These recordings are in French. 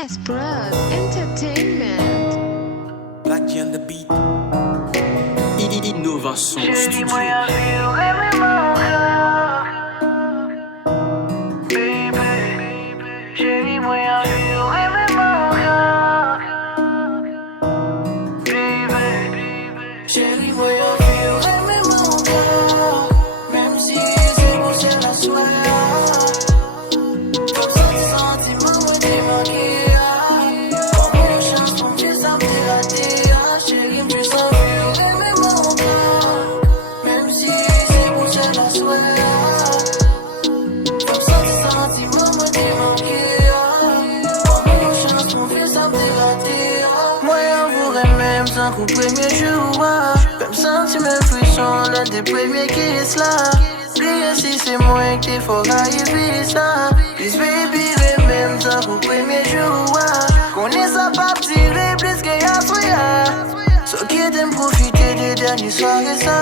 PROD Entertainment. Black on the beat. Innovation studio. Au premier jour, comme senti mes frissons lors des premiers kiss là. Plié si c'est moi que t'es fort à éviter ça. Please baby, les mêmes temps qu'au premier jour. Connais ça pas tirer plus que y'a soya. So qui t'aime profiter des derniers soirées ça.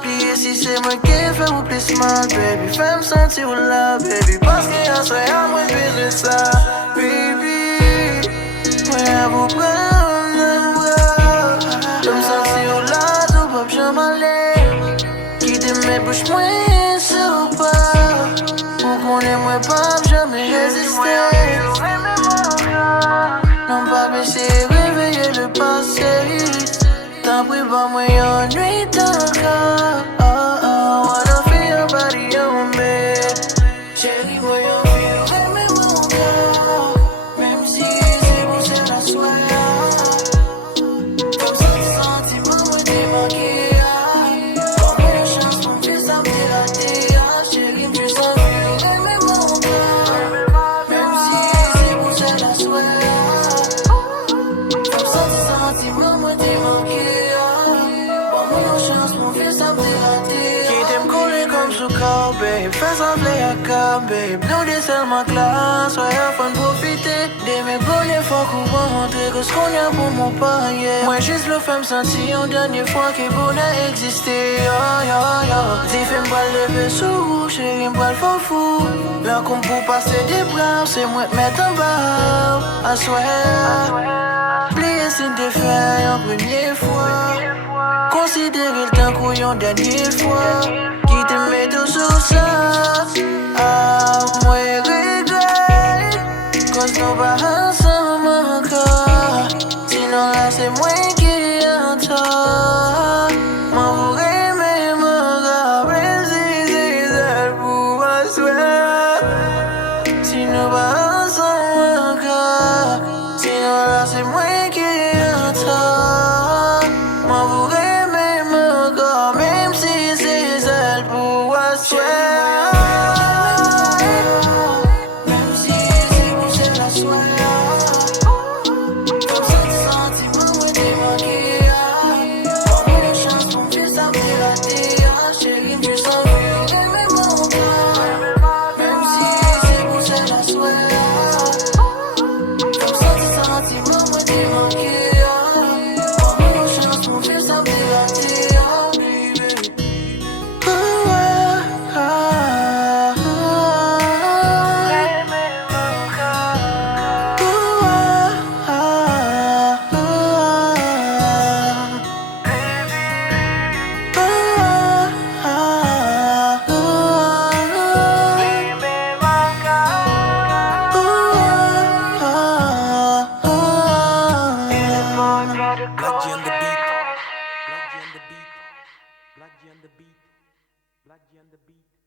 Plié si c'est moi qui fait ou plus mal, baby. Fais-me sentir là, baby. Parce que y'a soya, moi je ça. Baby, moi vous prendre. Quitte mes bouches, moi, c'est pas. On connaît, moi, pas, jamais résister. Non, pas baisser, réveiller le passé. T'as pris pas moi, en nuit, t'as wanna feel your body on me. Chérie, moi, on feel, aimer mon cœur. Même si c'est bon, c'est la soirée. Comme ça, tes sentiments, moi, t'es manqué. Babe, fais sembler à cam, babe. Nous des seulement classe, soyez afin de profiter. De mes premières fois qu'on va rentrer, que ce qu'on y a pour mon panier. Moi juste le femme senti une dernière fois que bonheur existait. Dis fais m'bral le vaisseau, chérie m'bral fou. Là qu'on pour passer des bras, c'est moi te mettre en bas. À swear, plier signe de faire une première fois. Considérer le temps qu'on y a une dernière fois. Qui te met tout sur ça. Moi regret, cause nous pas ensemble encore. Sinon là c'est moi qui entends. Moi vous aimez mon gars, même si c'est seul pour asseoir. Si nous pas ensemble encore. Sinon là c'est moi qui entends. Moi vous aimez mon gars, même si c'est seul pour asseoir. Black on the beat. Black on the beat. Black on the beat. Black on the beat.